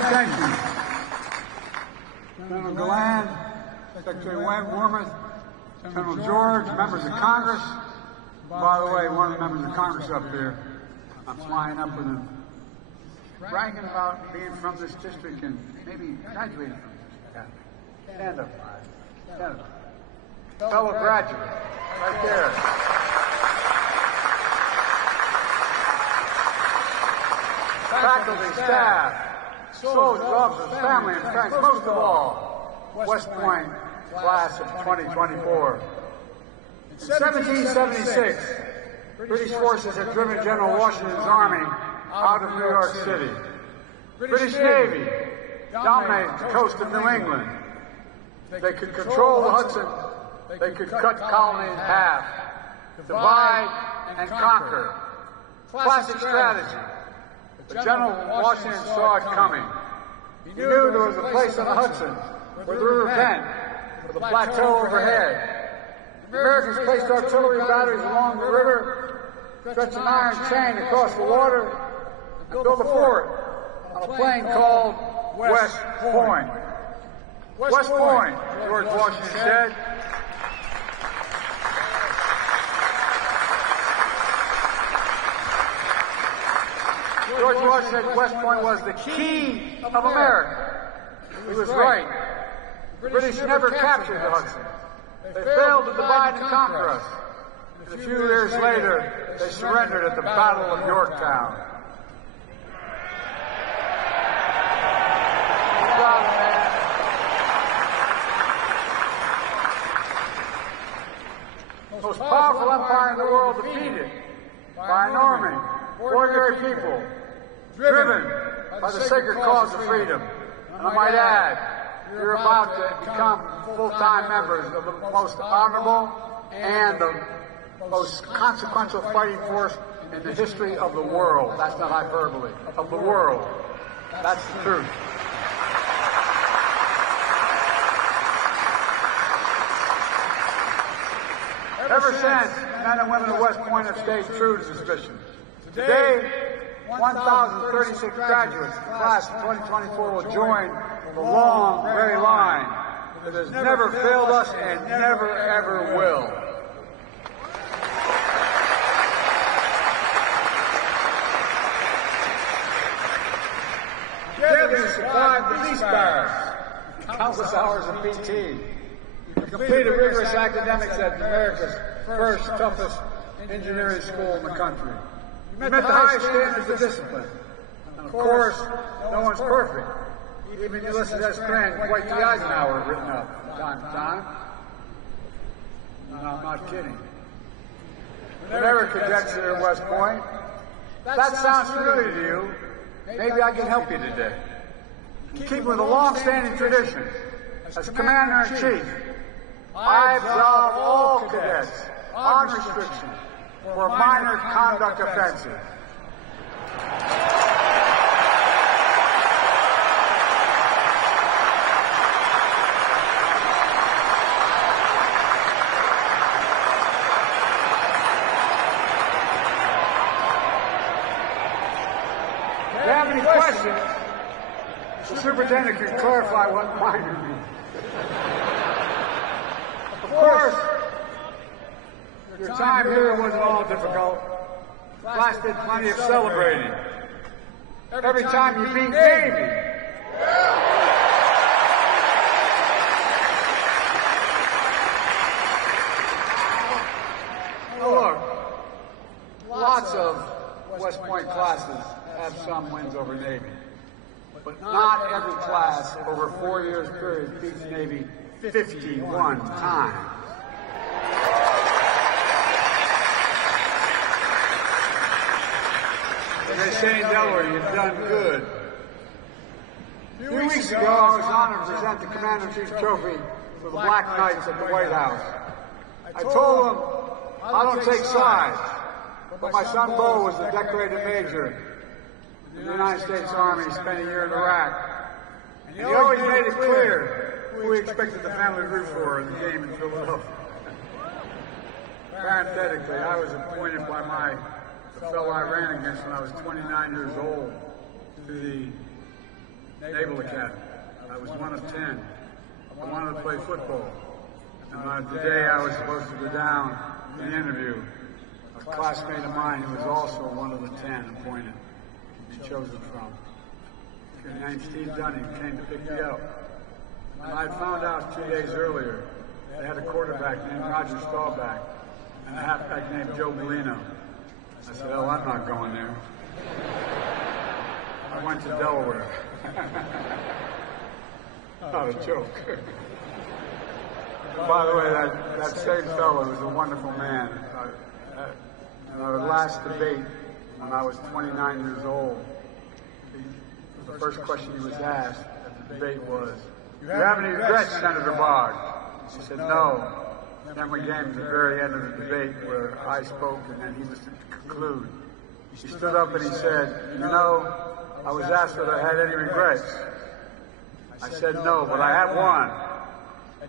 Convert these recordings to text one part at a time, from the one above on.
thank you. General Galland, Secretary Wormuth, General George, members of Congress. By the way, one of the members of Congress up here, I'm flying up with him, bragging about being from this district and maybe graduating from this district. Stand up, stand up. Fellow graduate, right there. Faculty, staff, soldiers, officers, family, and friends, most of all, West Point class of 2024. In 1776, British forces had driven General Washington's army out of New York City. British Navy dominated the coast of New England. They could control the Hudson. They could cut colony in half, divide and conquer. Classic strategy. But General Washington saw it coming. He knew there was a place on the Hudson where the river bent, with a plateau overhead. The Americans placed artillery batteries along the river, stretched an iron chain across the water, and built a fort on a plain called West Point. West Point, George Washington said. George Washington said West Point was the key of America. He was right. The British never captured the Hudson. They failed to divide and conquer us. And a few years later, they surrendered at the Battle of Yorktown. The most powerful empire in the world defeated by an army, ordinary people, driven by the sacred cause of freedom. And I might add, you're about to become full-time members of the most honorable and the most consequential fighting force in the history of the world. That's not hyperbole. Of the world. That's the truth. Ever since, men and women of West Point have stayed true to this mission. Today, 1,036 graduates of the class of 2024 will join the long, gray line that has never failed us and never, ever will. Together, you survived the least barracks, countless hours of PT. You completed rigorous academics at America's first, toughest engineering school in the country. You met the highest standards of discipline. And of course, no one's perfect. Even Ulysses S. Grant and Dwight D. Eisenhower have written up from time to time. No, I'm not kidding. Whenever cadets are at West Point, that sounds familiar to you. Maybe I can help you today. In keeping with a long-standing tradition, as Commander-in-Chief, I absolve all cadets on restriction for minor conduct offenses. If you have any questions, the superintendent can clarify what minor means. Of course, your time here wasn't all difficult. Class did plenty of celebrating. Every time you beat Navy. Now look, lots of West Point classes have some wins over Navy. But not every class over a 4 years period beats Navy 51 times. They say in Delaware, you've done good. A few weeks ago, I was honored to present the Commander-in-Chief's trophy to the Black Knights at the White House. I told them, I don't take sides, but my son Bo was a decorated major in the United States Army, spent a year in Iraq. And he always made it clear who we expected the family to root for in the game in Philadelphia. Parenthetically, I was appointed by the fellow I ran against when I was 29 years old to the Naval Academy. I was one of 10. I wanted to play football. And the day I was supposed to go down for the interview, a classmate of mine who was also one of the 10 appointed to be chosen from. His name's Steve Dunning, came to pick me up. And I found out 2 days earlier they had a quarterback named Roger Staubach and a halfback named Joe Molino. I said, oh, I'm not going there. I went to Delaware. Not a joke. By the way, that same fellow was a wonderful man. In our last debate, when I was 29 years old, the first question he was asked at the debate was, "Do you have any regrets, Senator Boggs?" He said, "No." Then we came to the very end of the debate where I spoke and then he was to conclude. He stood up and he said, "You know, I was asked whether I had any regrets. I said no, but I had one.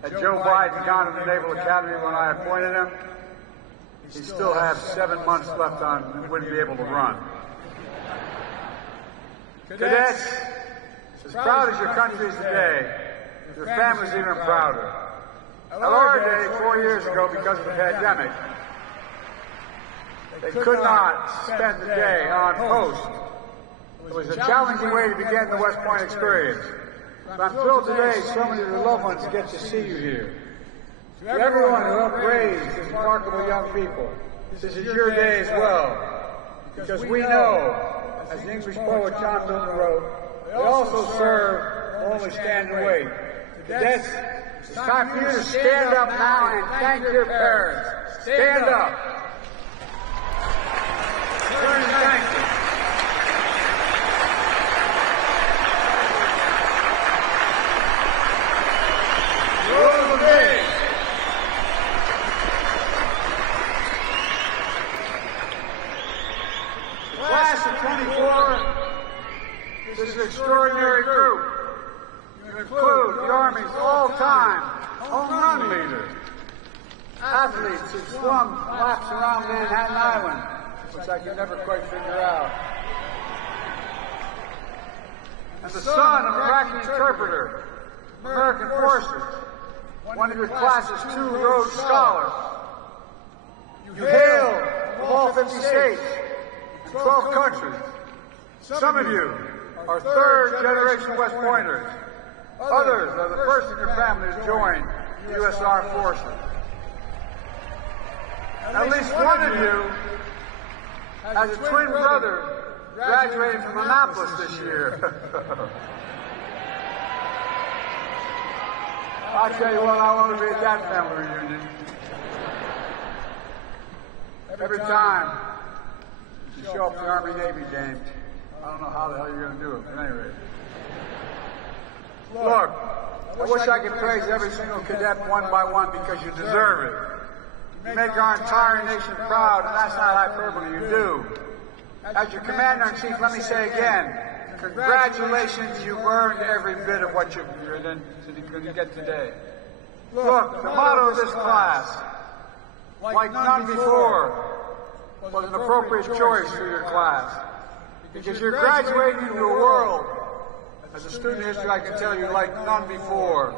Had Joe Biden gone to the Naval Academy when I appointed him, he'd still have 7 months left on and wouldn't be able to run." Cadets, as proud as your country is today, your family's even prouder. At our day, 4 years ago, because of the pandemic, they could not spend the day on post. It was a challenging way to begin the West Point experience. But I'm thrilled today so many of your loved ones get to see you here. To everyone who helped raise these remarkable young people, this is your day as well. Because we know, as the English poet John Milton wrote, they also serve or only stand and wait. Cadets, it's time for you to stand up now and thank your parents. Stand up. Turn and thank them. Roll the day. The class of 24 is an extraordinary group. You include the Army's all-time home run leader, athletes who swum laps around Manhattan Island, which I can never quite figure out, and the son of a Iraqi interpreter, American forces, one of your class's 2 Rhodes Scholars. You hail from all 50 states, 12 countries. Some of you are third-generation West Pointers. Others are the first in your family to join the U.S. Armed Forces. At least one of you has a twin brother graduating from Annapolis this year. I'll tell you what, I want to be at that family reunion. Every time you show up to the Army-Navy games, I don't know how the hell you're going to do it, but anyway. Look, I wish I could praise every single cadet one by one because you deserve it. You make our entire nation proud, and that's not hyperbole, you do. As your Commander-in-Chief, let me say again, congratulations, you've earned every bit of what you're going to get today. Look, the motto of this class, like none before, was an appropriate choice for your class. Because you're graduating into a world, as a student of history, I can tell you, like none before.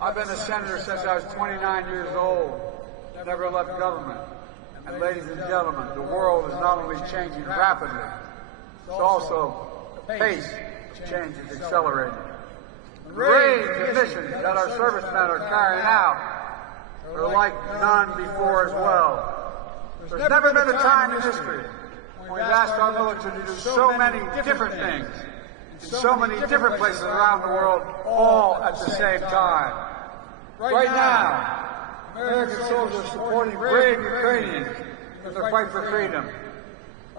I've been a senator since I was 29 years old, never left government. And ladies and gentlemen, the world is not only changing rapidly, it's also the pace of change is accelerating. The range of missions that our servicemen are carrying out are like none before as well. There's never been a time in history when we've asked our military to do so many different things in so many different places around the world, all at the same time. Right now, American soldiers are supporting brave Ukrainians in their fight for freedom.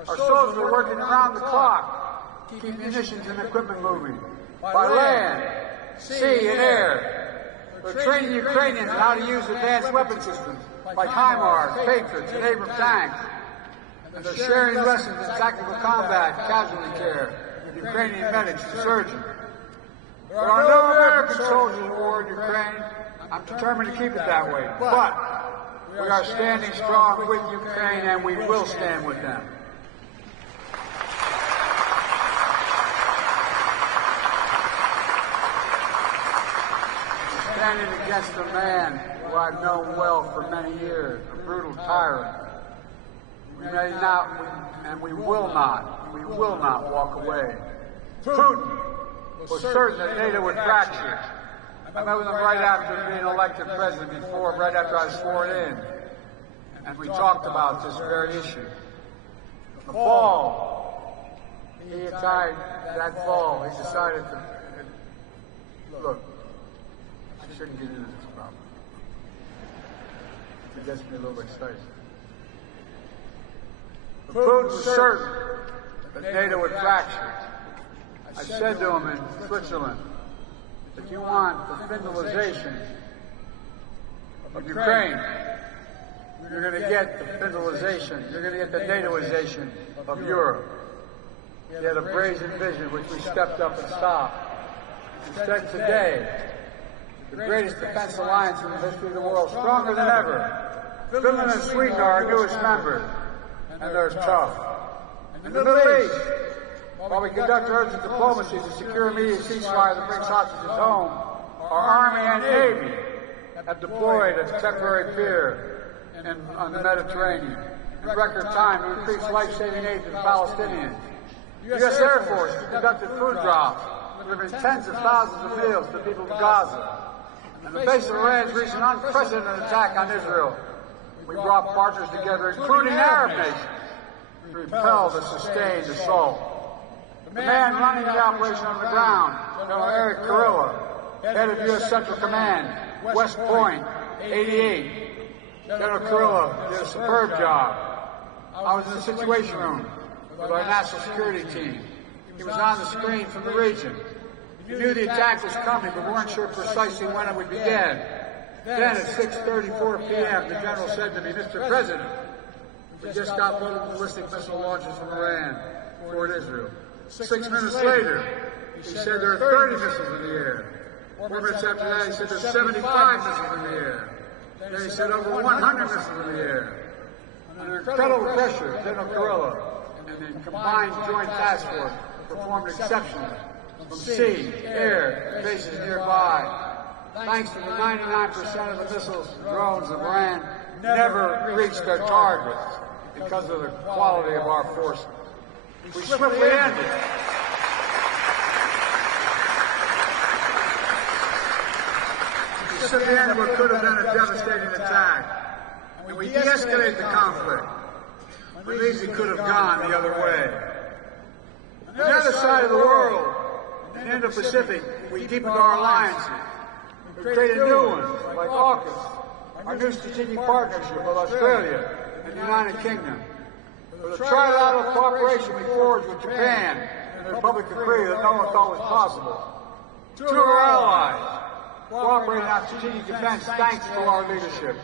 Our soldiers are working around the clock to keep munitions and equipment moving by land, sea, and air. They're training Ukrainians on how to use advanced weapon systems like HIMARS, Patriots, and Abrams tanks. And they're sharing lessons in tactical combat and casualty care with Ukrainian medics and surgeons. There are no American soldiers in war in Ukraine. I'm determined to keep it that way. But we are standing strong with Ukraine, and we will stand with them. standing against a man who I've known well for many years, a brutal tyrant. We may not, and we will not walk away. Putin was certain that NATO would fracture. I met with him right after being elected president, right after I was sworn in, and we talked about this very issue. The fall, he decided to, look, I shouldn't get into this problem. It gets me a little excited. Putin was certain that NATO would fracture. I said to him in Switzerland, if you want the finalization of Ukraine, you're going to get the finalization, you're going to get the NATOization of Europe. He had a brazen vision which we stepped up and stopped. Instead today, the greatest defense alliance in the history of the world, stronger than ever. Finland and Sweden are our newest members, and they're tough. In the Middle East, while we conduct urgent diplomacy to secure immediate ceasefire that brings hostages home, our Army and Navy have deployed a temporary pier on the Mediterranean in record time to increase life-saving aid to the Palestinians. The U.S. Air Force has conducted food drops, delivering tens of thousands of meals to the people of Gaza. In the face of Iran's recent unprecedented attack on Israel, we brought partners together, including Arab nations, to repel the sustained assault. The man running the operation on the ground, General Eric Kurilla, head of U.S. Central Command, West Point, 88. General Kurilla did a superb job. I was in the Situation Room with our national security team. He was on the screen from the region. We knew the attack was coming, but weren't sure precisely when it would begin. Then at 6:34 p.m., the general said to me, Mr. President, we just got ballistic missile launches from Iran toward Israel. 6 minutes later, he said there are 30 missiles in the air. 4 minutes after that, he said there's 75 missiles in the air. Then he said over 100 missiles in the air. Under incredible pressure, General Kurilla and the combined joint task force performed exceptionally from sea, air, bases nearby. Thanks to the 99% of the missiles and drones of Iran never reached their targets because of the quality of our forces. We swiftly ended. We swiftly ended what could have been a devastating attack. And we de-escalated the conflict. When it easily could have gone the other way. On the other side of the world, in the Indo-Pacific, we deepened our alliances. We created new ones, like AUKUS, our new strategic partnership with Australia and the United Kingdom. With a trilateral cooperation we forged with Japan and the Republic of Korea that no one thought was possible. Two of our allies cooperating on strategic defense thanks to our leadership.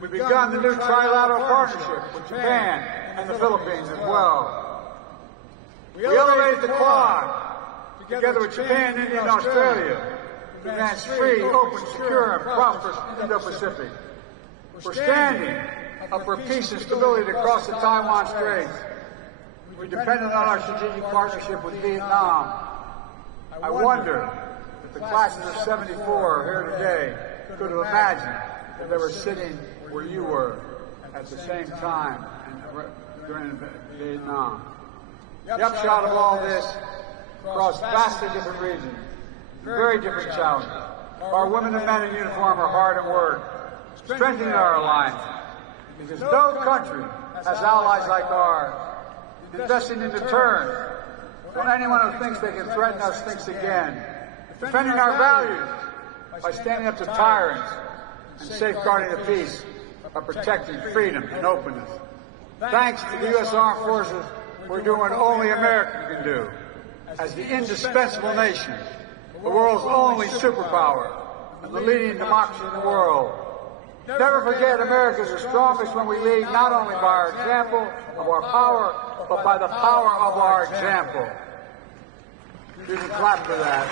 We've begun the new trilateral partnership with Japan and the Philippines as well. We elevated the Quad together with Japan, India, and Australia to advance free, open, secure, and prosperous Indo-Pacific. We're standing up for peace and stability across the Taiwan Straits. We depended on our strategic partnership with Vietnam. I wonder if the classes of '74 here today could have imagined that they were sitting where you were at the same time during Vietnam. The upshot of all this, across vastly different regions, very different challenges. Our women and men in uniform are hard at work, strengthening our alliance, because no country has allies like ours, investing in deterrence, when anyone who thinks they can threaten us thinks again, defending our values by standing up to tyrants and safeguarding the peace by protecting freedom and openness. Thanks to the U.S. Armed Forces, we're doing what only America can do. As the indispensable nation, the world's only superpower, and the leading democracy in the world. Never forget, America is the strongest when we lead not only by our example of our power, but by the power of our example. You can clap for that.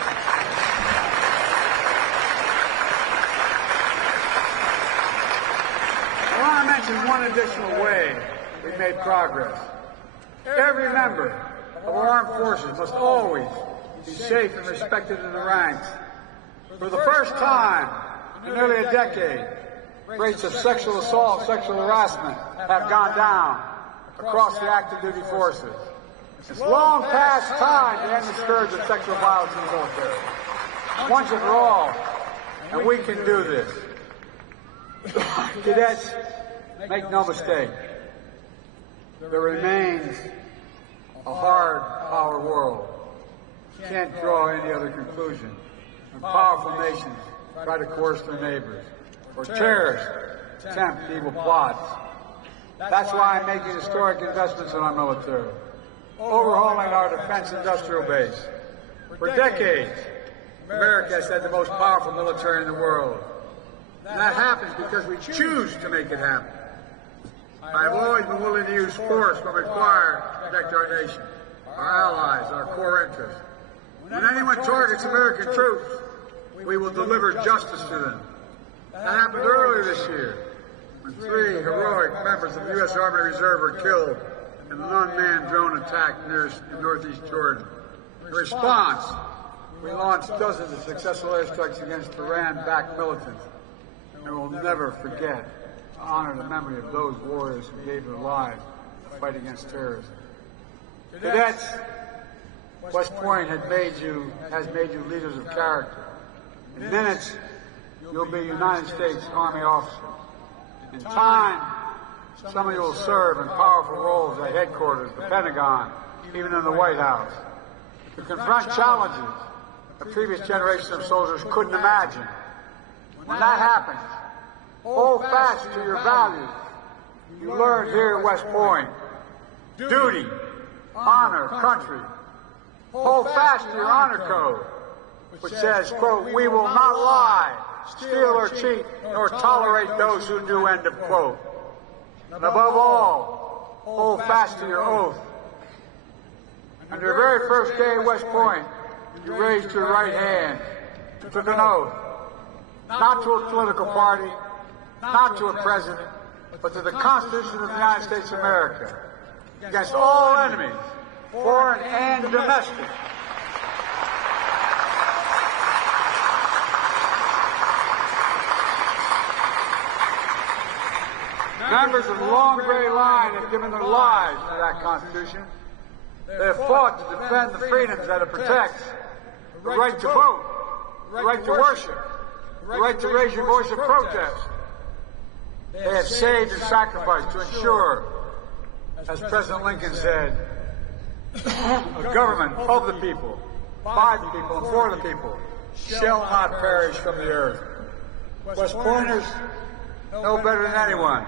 I want to mention one additional way we've made progress. Every member of our armed forces must always be safe and respected in the ranks. For the first time in nearly a decade, rates of sexual assault and sexual harassment have gone down across the active duty forces. It's long past time to end the scourge of sexual violence in the military. Once and for all, and we can do this. Cadets, make no mistake, there remains a hard power world. You can't draw any other conclusion. When powerful nations try to coerce their neighbors, or terrorists attempt evil plots. That's why I'm making historic investments in our military, overhauling our defense industrial base. For decades, America has had the most powerful military in the world. And that happens because we choose to make it happen. I have always been willing to use force when required to protect our nation, our allies, our core interests. When anyone targets American troops, we will deliver justice to them. That happened earlier this year, when 3 heroic members of the U.S. Army Reserve were killed in an unmanned drone attack in northeast Jordan. In response, we launched dozens of successful airstrikes against Iran-backed militants. And we'll never forget to honor the memory of those warriors who gave their lives to fight against terrorism. Cadets, West Point has made you leaders of character. In minutes, you'll be United States Army officers. In time, some of you will serve in powerful roles at headquarters, the Pentagon, even in the White House, to confront challenges the previous generation of soldiers couldn't imagine. When that happens, hold fast to your values you learned here at West Point. Duty, honor, country. Hold fast to your honor code, which says, quote, we will not lie, steal or cheat, nor tolerate those who do, end of quote. And above all, hold fast to your oath. On your very first day at West Point, you raised your right hand, took an oath, not to a political party, not to a president, but to the Constitution of the United States of America, against all enemies, foreign and domestic. Members of the long gray line have given their lives to that Constitution. They have fought to defend the freedoms that it protects, the right to vote, the right to worship, the right to raise your voice of protest. They have saved and sacrificed to ensure, as President Lincoln said, a government of the people, by the people, and for the people, shall not perish from the earth. West Pointers know better than anyone.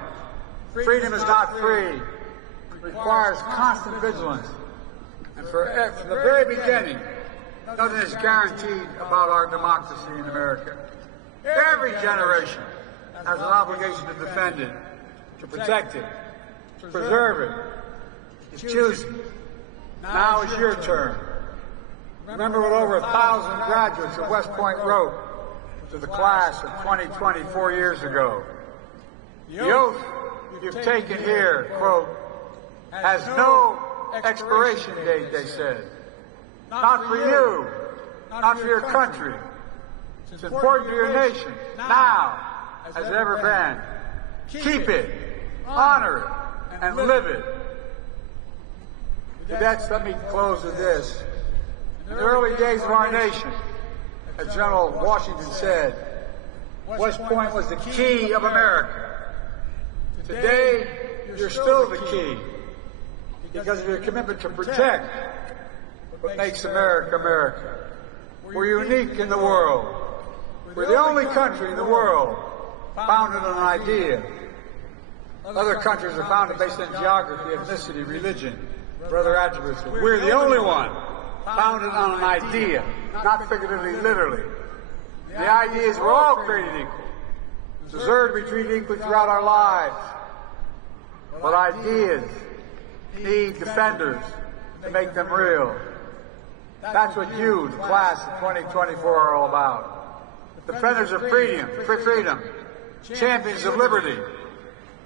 Freedom is not free. It requires constant vigilance. And from the very beginning, nothing is guaranteed about our democracy in America. Every generation has an obligation to defend it, to protect it, to preserve it, to choose it. Now is your turn. Remember what over 1,000 graduates of West Point wrote to the class of 2020 4 years ago. The oath you've taken here, quote, has no expiration date, they said. Not for you, not for your country. It's important to your nation, now, as it ever been. Keep it, honor it, and live it. Cadets, let me close with this. In the early days of our nation, as General Washington said, West Point was the key of America. Today, you're still the key because of your commitment to protect what makes America America. We're unique in the world. We're the only country in the world founded on an idea. Other countries are founded based on geography, ethnicity, religion, or other attributes. We're the only one founded on an idea, not figuratively, literally. The idea is we're all created equal, deserve to be treated equally throughout our lives. But ideas need defenders to make them real. That's what you, the class of 2024, are all about. Defenders of freedom, champions of liberty,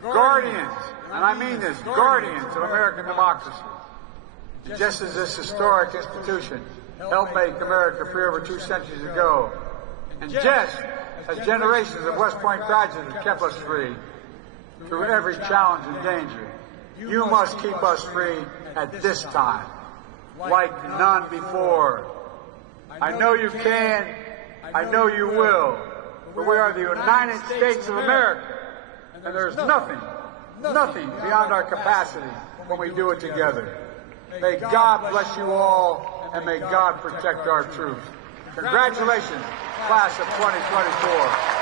guardians, and I mean this, guardians of American democracy. Just as this historic institution helped make America free over 2 centuries ago, and just as generations of West Point graduates have kept us free through every challenge and danger. You must keep us free at this time, like none before. I know you can, I know you will, for we are the United States of America, and there's nothing beyond our capacity when we do it together. May God bless you all, and may God protect our troops. Congratulations, class of 2024.